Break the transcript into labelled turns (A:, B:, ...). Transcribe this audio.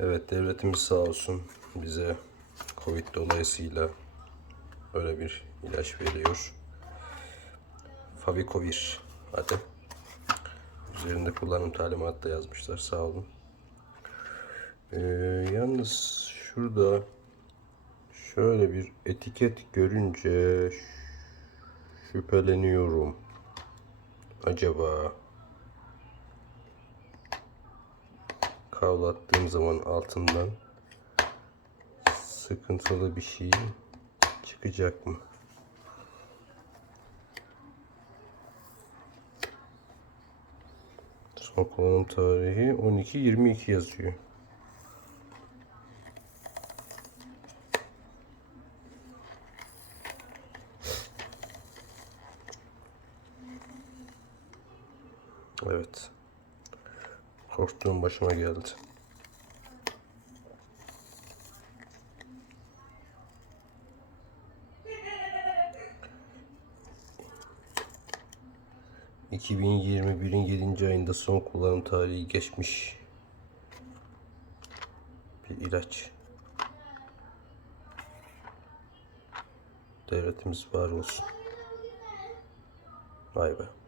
A: Evet devletimiz sağ olsun bize Covid dolayısıyla öyle bir ilaç veriyor. Favikovir adı. Üzerinde kullanım talimatı da yazmışlar sağ olun. Ee, yalnız şurada şöyle bir etiket görünce şüpheleniyorum. Acaba kavlattığım zaman altından sıkıntılı bir şey çıkacak mı? Son kullanım tarihi 12-22 yazıyor. Evet. Korktuğum başıma geldi. ...2021'in 7. ayında son kullanım tarihi geçmiş... ...bir ilaç. Devletimiz var olsun. Vay be.